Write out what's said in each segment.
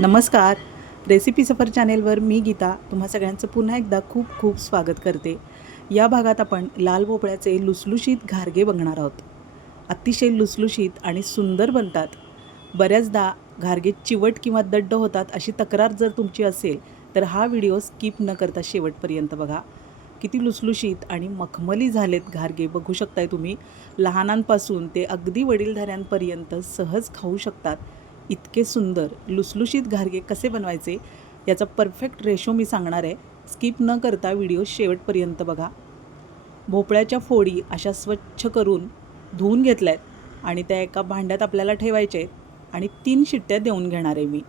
नमस्कार. रेसिपी सफर चॅनेलवर मी गीता तुम्हा सगळ्यांचं पुन्हा एकदा खूप खूप स्वागत करते. या भागात आपण लाल भोपळ्याचे लुसलुशीत घारगे बघणार आहोत. अतिशय लुसलुशीत आणि सुंदर बनतात. बऱ्याचदा घारगे चिवट किंवा दड्ड होतात अशी तक्रार जर तुमची असेल तर हा व्हिडिओ स्किप न करता शेवटपर्यंत बघा. किती लुसलुशीत आणि मखमली झालेत घारगे बघू शकताय तुम्ही. लहानांपासून ते अगदी वडीलधाऱ्यांपर्यंत सहज खाऊ शकतात. इतके सुंदर लुसलुशीत घारगे कसे बनवायचे याचा परफेक्ट रेशो मी सांगणार आहे. स्किप न करता व्हिडिओ शेवटपर्यंत बघा. भोपळ्याच्या फोडी अशा स्वच्छ करून धुवून घेतल्या आहेत आणि त्या एका भांड्यात आपल्याला ठेवायच्या आहेत आणि तीन शिट्ट्या देऊन घेणार आहे मी.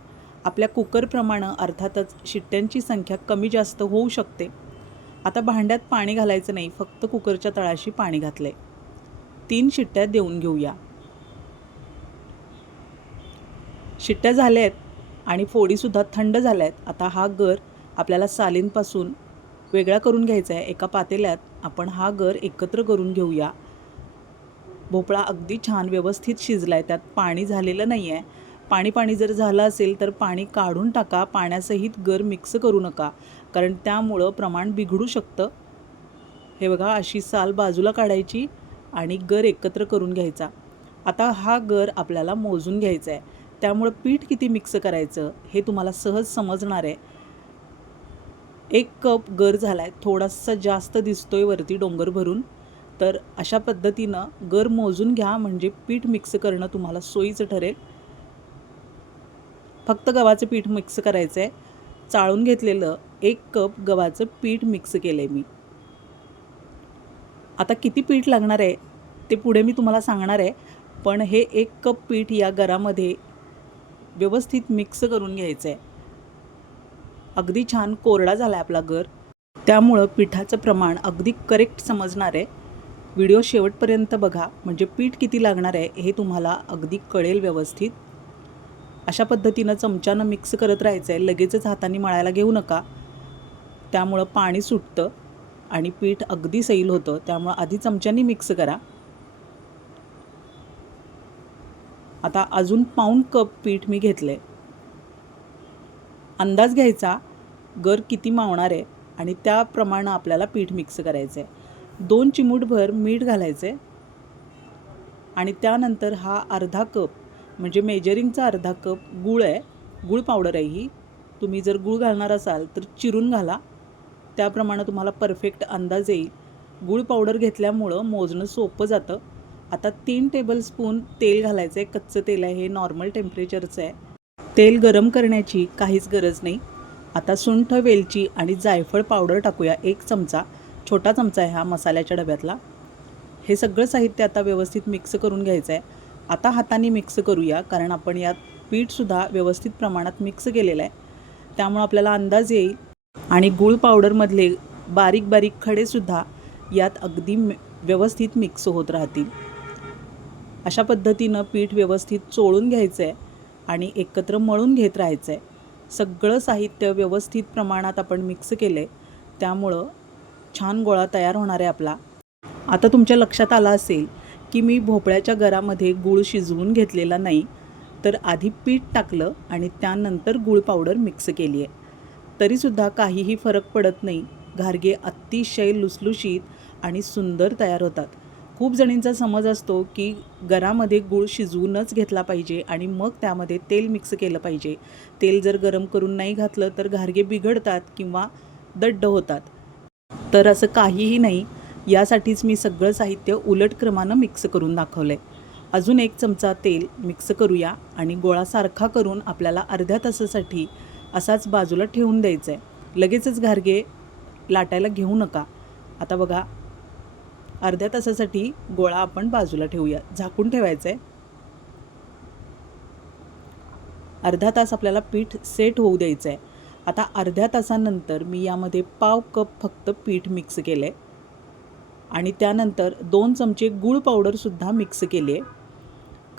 आपल्या कुकरप्रमाणे अर्थातच शिट्ट्यांची संख्या कमी जास्त होऊ शकते. आता भांड्यात पाणी घालायचं नाही फक्त कुकरच्या तळाशी पाणी घातलं आहे तीन शिट्ट्या देऊन घेऊया. शिट्ट्या झाल्या आहेत आणि फोडीसुद्धा थंड झाल्या आहेत आता हा गर आपल्याला सालींपासून वेगळा करून घ्यायचा आहे. एका पातेल्यात आपण हा गर एकत्र करून घेऊया. भोपळा अगदी छान व्यवस्थित शिजला आहे त्यात पाणी झालेलं नाही आहे पाणी पाणी जर झालं असेल तर पाणी काढून टाका. पाण्यासहित गर मिक्स करू नका. कारण त्यामुळं प्रमाण बिघडू शकतं. हे बघा अशी साल बाजूला काढायची आणि गर एकत्र करून घ्यायचा. आता हा गर आपल्याला मोजून घ्यायचा आहे त्यामुळं पीठ किती मिक्स करायचं हे तुम्हाला सहज समजणार आहे. एक कप गर झाला आहे थोडासा जास्त दिसतो आहे वरती डोंगर भरून. तर अशा पद्धतीनं गर मोजून घ्या म्हणजे पीठ मिक्स करणं तुम्हाला सोयीचं ठरेल. फक्त गव्हाचं पीठ मिक्स करायचं आहे चाळून घेतलेलं एक कप गव्हाचं पीठ मिक्स केलं आहे मी. आता किती पीठ लागणार आहे ते पुढे मी तुम्हाला सांगणार आहे. पण हे एक कप पीठ या गरामध्ये व्यवस्थित मिक्स करून घ्यायचं आहे अगदी छान कोरडा झाला आहे आपला गर. त्यामुळं पिठाचं प्रमाण अगदी करेक्ट समजणार आहे. व्हिडिओ शेवटपर्यंत बघा. म्हणजे पीठ किती लागणार आहे हे तुम्हाला अगदी कळेल व्यवस्थित. अशा पद्धतीनं चमच्यानं मिक्स करत राहायचं आहे लगेचच हाताने मळायला घेऊ नका. त्यामुळं पाणी सुटतं आणि पीठ अगदी सैल होतं. त्यामुळं आधी चमच्यानी मिक्स करा. आता अजून पाऊण कप पीठ मी घेतलं आहे अंदाज घ्यायचा गर किती मावणार आहे आणि त्याप्रमाणे आपल्याला पीठ मिक्स करायचं आहे दोन चिमूटभर मीठ घालायचं आहे आणि त्यानंतर हा अर्धा कप म्हणजे मेजरिंगचा अर्धा कप गूळ आहे. गूळ पावडर आहे ही. तुम्ही जर गूळ घालणार असाल तर चिरून घाला. त्याप्रमाणे तुम्हाला परफेक्ट अंदाज येईल. गूळ पावडर घेतल्यामुळं मोजणं सोपं जातं. आता तीन टेबलस्पून तेल घालायचं आहे कच्चं तेल आहे हे नॉर्मल टेम्परेचरचं आहे. तेल गरम करण्याची काहीच गरज नाही. आता सुंठ वेलची आणि जायफळ पावडर टाकूया एक चमचा छोटा चमचा आहे हा मसाल्याच्या डब्यातला. हे सगळं साहित्य आता व्यवस्थित मिक्स करून घ्यायचं आहे आता हाताने मिक्स करूया कारण आपण यात पीठसुद्धा व्यवस्थित प्रमाणात मिक्स केलेलं आहे. त्यामुळं आपल्याला अंदाज येईल. आणि गूळ पावडरमधले बारीक बारीक खडेसुद्धा यात अगदी व्यवस्थित मिक्स होत राहतील. अशा पद्धतीनं पीठ व्यवस्थित चोळून घ्यायचं आहे आणि एकत्र मळून घेत राहायचं आहे सगळं साहित्य व्यवस्थित प्रमाणात आपण मिक्स केलं आहे त्यामुळं छान गोळा तयार होणार आहे आपला. आता तुमच्या लक्षात आलं असेल की मी भोपळ्याच्या गरामध्ये गूळ शिजवून घेतलेला नाही तर आधी पीठ टाकलं आणि त्यानंतर गूळ पावडर मिक्स केली आहे तरीसुद्धा काहीही फरक पडत नाही. घारगे अतिशय लुसलुशीत आणि सुंदर तयार होतात. खूप जणींचा समज असतो की गरामध्ये गूळ शिजवूनच घेतला पाहिजे आणि मग त्यामध्ये तेल मिक्स केलं पाहिजे. तेल जर गरम करून नाही घातलं तर घारगे बिघडतात किंवा दड्ड होतात. तर असं काहीही नाही यासाठीच मी सगळं साहित्य उलट क्रमानं मिक्स करून दाखवलं आहे अजून एक चमचा तेल मिक्स करूया आणि गोळासारखा करून आपल्याला अर्ध्या तासासाठी असाच बाजूला ठेवून द्यायचा आहे लगेचच घारगे लाटायला घेऊ नका. आता बघा अर्ध्या तासासाठी गोळा आपण बाजूला ठेवूया. झाकून ठेवायचं आहे अर्धा तास आपल्याला पीठ सेट होऊ द्यायचं आहे आता अर्ध्या तासानंतर मी यामध्ये पाव कप फक्त पीठ मिक्स केलं आहे आणि त्यानंतर दोन चमचे गूळ पावडरसुद्धा मिक्स केली आहे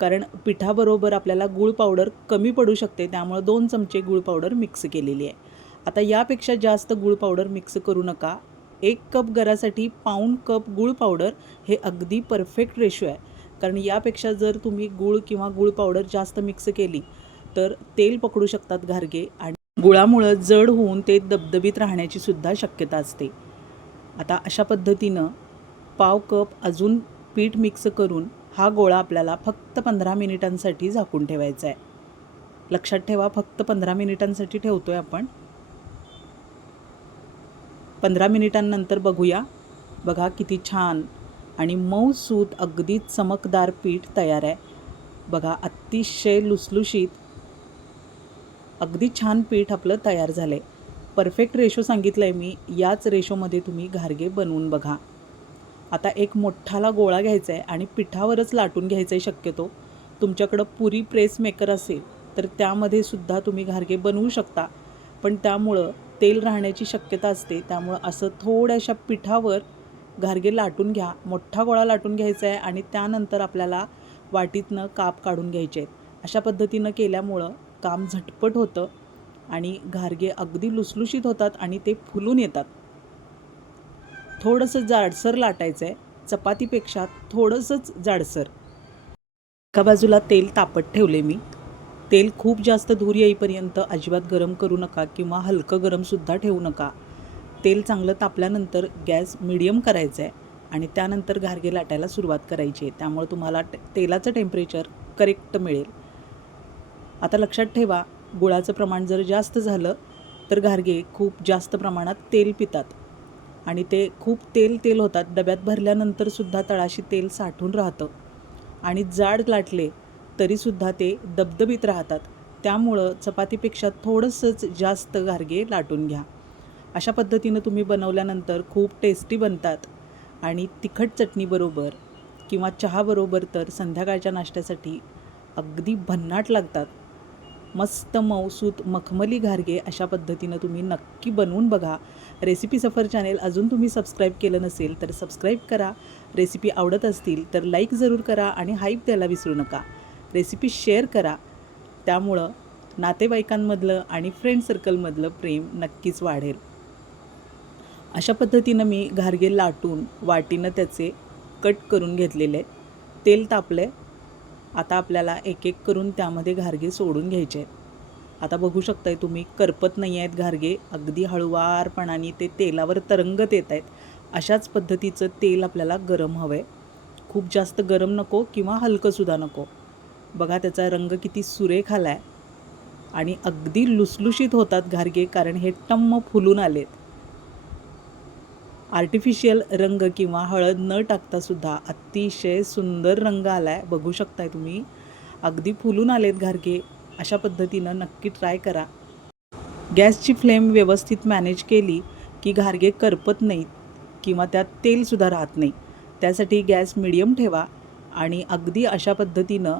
कारण पिठाबरोबर आपल्याला गूळ पावडर कमी पडू शकते त्यामुळं दोन चमचे गूळ पावडर मिक्स केलेली आहे आता यापेक्षा जास्त गूळ पावडर मिक्स करू नका. एक कप गरासाठी पाऊण कप गूळ पावडर हे अगदी परफेक्ट रेशो आहे. कारण यापेक्षा जर तुम्ही गूळ किंवा गूळ पावडर जास्त मिक्स केली तर तेल पकडू शकतात घारगे आणि गुळामुळं जड होऊन ते दबदबीत राहण्याची सुद्धा शक्यता असते. आता अशा पद्धतीनं पाव कप अजून पीठ मिक्स करून हा गोळा आपल्याला फक्त पंधरा मिनिटांसाठी झाकून ठेवायचा आहे. लक्षात ठेवा फक्त पंधरा मिनिटांसाठी ठेवतो आहे आपण. पंधरा मिनिटांनंतर बघूया. बघा किती छान. आणि मऊसूत अगदी चमकदार पीठ तयार आहे. बघा अतिशय लुसलुशीत. अगदी छान पीठ आपलं तयार झालं आहे परफेक्ट रेशो सांगितलं आहे मी. याच रेशोमध्ये तुम्ही घारगे बनवून बघा. आता एक मोठाला गोळा घ्यायचा आहे आणि पिठावरच लाटून घ्यायचं आहे शक्यतो. तुमच्याकडं पुरी प्रेस मेकर असेल तर त्यामध्ये सुद्धा तुम्ही घारगे बनवू शकता. पण त्यामुळं तेल राहण्याची शक्यता असते. त्यामुळं असं थोड्याशा पिठावर घारगे लाटून घ्या. मोठा गोळा लाटून घ्यायचा आहे आणि त्यानंतर आपल्याला वाटीतनं काप काढून घ्यायचे आहेत. अशा पद्धतीनं केल्यामुळं काम झटपट होतं आणि घारगे अगदी लुसलुशीत होतात आणि ते फुलून येतात. थोडंसं जाडसर लाटायचं आहे चपातीपेक्षा थोडंसंच जाडसर. एका बाजूला तेल तापत ठेवले मी. तेल खूप जास्त धूर येईपर्यंत अजिबात गरम करू नका किंवा हलकं गरमसुद्धा ठेवू नका. तेल चांगलं तापल्यानंतर गॅस मिडियम करायचं आहे आणि त्यानंतर घारगे लाटायला सुरुवात करायची. आहे त्यामुळे तुम्हाला टे तेलाचं टेम्परेचर करेक्ट मिळेल. आता लक्षात ठेवा गुळाचं प्रमाण जर जास्त झालं तर घारगे खूप जास्त प्रमाणात तेल पितात. आणि ते खूप तेल तेल होतात. डब्यात भरल्यानंतरसुद्धा तळाशी तेल साठून राहतं. आणि जाड लाटले तरीसुद्धा ते दबदबीत राहतात. त्यामुळं चपातीपेक्षा थोडंसंच जास्त घारगे लाटून घ्या. अशा पद्धतीनं तुम्ही बनवल्यानंतर खूप टेस्टी बनतात. आणि तिखट चटणीबरोबर किंवा चहाबरोबर तर संध्याकाळच्या नाश्त्यासाठी अगदी भन्नाट लागतात. मस्त मऊसूत मखमली घारगे अशा पद्धतीनं तुम्ही नक्की बनवून बघा. रेसिपी सफर चॅनेल अजून तुम्ही सबस्क्राईब केलं नसेल तर सबस्क्राईब करा. रेसिपी आवडत असतील तर लाईक जरूर करा आणि हाईप द्यायला विसरू नका. रेसिपी शेअर करा. त्यामुळं नातेवाईकांमधलं आणि फ्रेंड सर्कलमधलं प्रेम नक्कीच वाढेल. अशा पद्धतीनं मी घारगे लाटून वाटीनं त्याचे कट करून घेतलेले. आहेत तेल तापले आता आपल्याला एक एक करून त्यामध्ये घारगे सोडून घ्यायचे आहेत. आता बघू शकताय तुम्ही करपत नाही आहेत घारगे. अगदी हळुवारपणाने ते तेलावर तरंगत येत आहेत. अशाच पद्धतीचं तेल आपल्याला गरम हवं आहे खूप जास्त गरम नको किंवा हलकंसुद्धा नको. बघा त्याचा रंग किती सुरेख आला आहे आणि अगदी लुसलुशीत होतात घारगे कारण हे टम्म फुलून आलेत. आर्टिफिशियल रंग किंवा हळद न टाकता सुद्धा अतिशय सुंदर रंग आला आहे बघू शकताय तुम्ही. अगदी फुलून आलेत घारगे. अशा पद्धतीनं नक्की ट्राय करा. गॅसची फ्लेम व्यवस्थित मॅनेज केली की घारगे करपत नाहीत किंवा त्यात तेलसुद्धा राहत नाही. त्यासाठी गॅस मिडियम ठेवा आणि अगदी अशा पद्धतीनं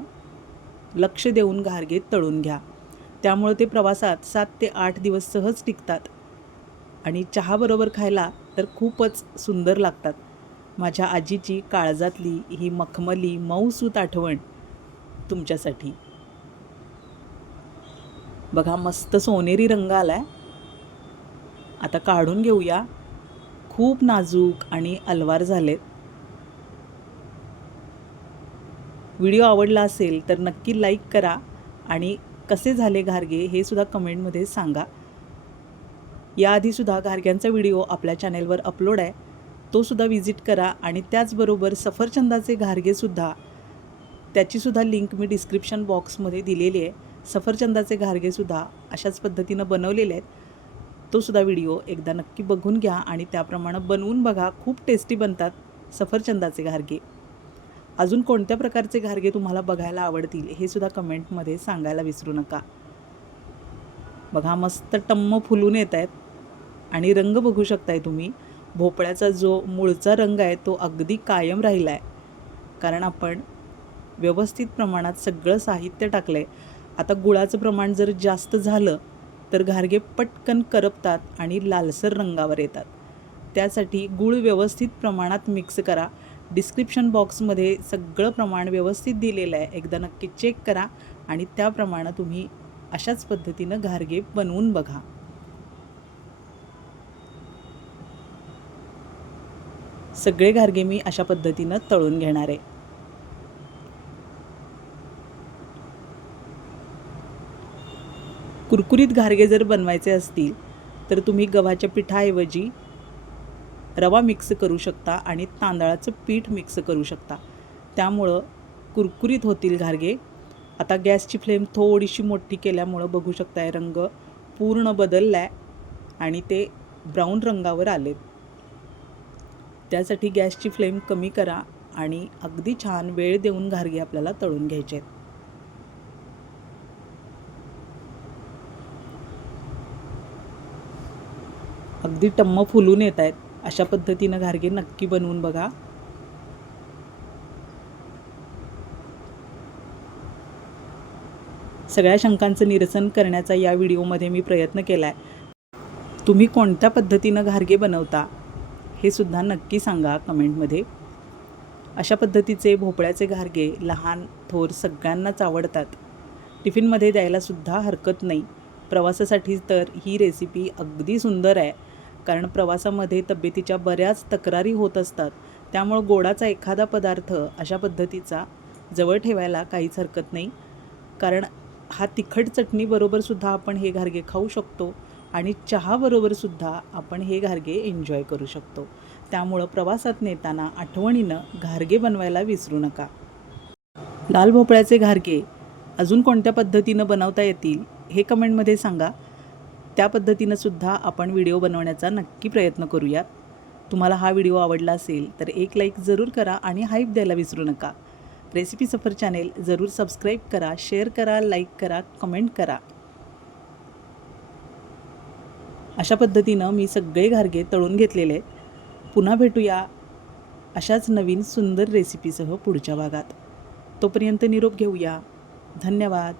लक्ष देऊन घारगे तळून घ्या. त्यामुळे ते प्रवासात सात ते आठ दिवस सहज टिकतात. आणि चहाबरोबर खायला तर खूपच सुंदर लागतात. माझ्या आजीची काळजातली ही मखमली मऊसूत आठवण तुमच्यासाठी. बघा मस्त सोनेरी रंग आला आहे आता काढून घेऊया. खूप नाजूक आणि अलवार झालेत. व्हिडिओ आवडला असेल तर नक्की लाईक करा आणि कसे झाले घारगे हे सुद्धा कमेंटमध्ये सांगा. याआधीसुद्धा घारग्यांचा व्हिडिओ आपल्या चॅनेलवर अपलोड आहे. तो सुद्धा करा आणि त्याचबरोबर सफरचंदाचे घारगेसुद्धा त्याचीसुद्धा लिंक मी डिस्क्रिप्शन बॉक्समध्ये दिलेली आहे. सफरचंदाचे घारगेसुद्धा अशाच पद्धतीनं बनवलेले आहेत. तो सुद्धा व्हिडिओ एकदा नक्की बघून घ्या आणि त्याप्रमाणे बनवून बघा. खूप टेस्टी बनतात सफरचंदाचे घारगे. अजून कोणत्या प्रकारचे घारगे तुम्हाला बघायला आवडतील हे सुद्धा कमेंटमध्ये सांगायला विसरू नका. बघा मस्त टम्म फुलून येत आहेत आणि रंग बघू शकताय तुम्ही. भोपळ्याचा जो मूळचा रंग आहे तो अगदी कायम राहिला आहे कारण आपण व्यवस्थित प्रमाणात सगळं साहित्य टाकलं आहे आता गुळाचं प्रमाण जर जास्त झालं तर घारगे पटकन करपतात आणि लालसर रंगावर येतात. त्यासाठी गूळ व्यवस्थित प्रमाणात मिक्स करा. डिस्क्रिप्शन बॉक्समध्ये सगळं प्रमाण व्यवस्थित दिलेलं आहे. एकदा नक्की चेक करा आणि त्याप्रमाणे तुम्ही अशाच पद्धतीनं घारगे बनवून बघा. सगळे घारगे मी अशा पद्धतीनं तळून घेणार आहे. कुरकुरीत घारगे जर बनवायचे असतील तर तुम्ही गव्हाच्या पिठाऐवजी रवा मिक्स करू शकता आणि तांदळाचं पीठ मिक्स करू शकता. त्यामुळं कुरकुरीत होतील घारगे. आता गॅसची फ्लेम थोडीशी मोठी केल्यामुळं बघू शकताय रंग पूर्ण बदलला आहे आणि ते ब्राऊन रंगावर आले त्यासाठी गॅसची फ्लेम कमी करा आणि अगदी छान वेळ देऊन घारगे आपल्याला तळून घ्यायचे आहेत. अगदी टम्म फुलून येत आहेत अशा पद्धतीनं घारगे नक्की बनवून बघा. सगळ्या शंकांचं निरसन करण्याचा या व्हिडिओमध्ये मी प्रयत्न केला आहे तुम्ही कोणत्या पद्धतीनं घारगे बनवता हे सुद्धा नक्की सांगा कमेंटमध्ये. अशा पद्धतीचे भोपळ्याचे घारगे लहान थोर सगळ्यांनाच आवडतात. टिफिनमध्ये द्यायलासुद्धा हरकत नाही. प्रवासासाठी तर ही रेसिपी अगदी सुंदर आहे. कारण प्रवासामध्ये तब्येतीच्या बऱ्याच तक्रारी होत असतात. त्यामुळं गोडाचा एखादा पदार्थ अशा पद्धतीचा जवळ ठेवायला काहीच हरकत नाही. कारण हा तिखट चटणीबरोबरसुद्धा आपण हे घारगे खाऊ शकतो आणि चहाबरोबरसुद्धा आपण हे घारगे एन्जॉय करू शकतो. त्यामुळं प्रवासात नेताना आठवणीनं घारगे बनवायला विसरू नका. लाल भोपळ्याचे घारगे अजून कोणत्या पद्धतीनं बनवता येतील हे कमेंटमध्ये सांगा. त्या पद्धतीनं सुद्धा आपण व्हिडिओ बनवण्याचा नक्की प्रयत्न करूयात. तुम्हाला हा व्हिडिओ आवडला असेल तर एक लाईक जरूर करा आणि हाईप द्यायला विसरू नका. रेसिपी सफर चॅनेल जरूर सबस्क्राईब करा शेअर करा लाईक करा कमेंट करा. अशा पद्धतीनं मी सगळे घारगे तळून घेतलेले. आहेत पुन्हा भेटूया अशाच नवीन सुंदर रेसिपीसह पुढच्या भागात. तोपर्यंत निरोप घेऊया. धन्यवाद.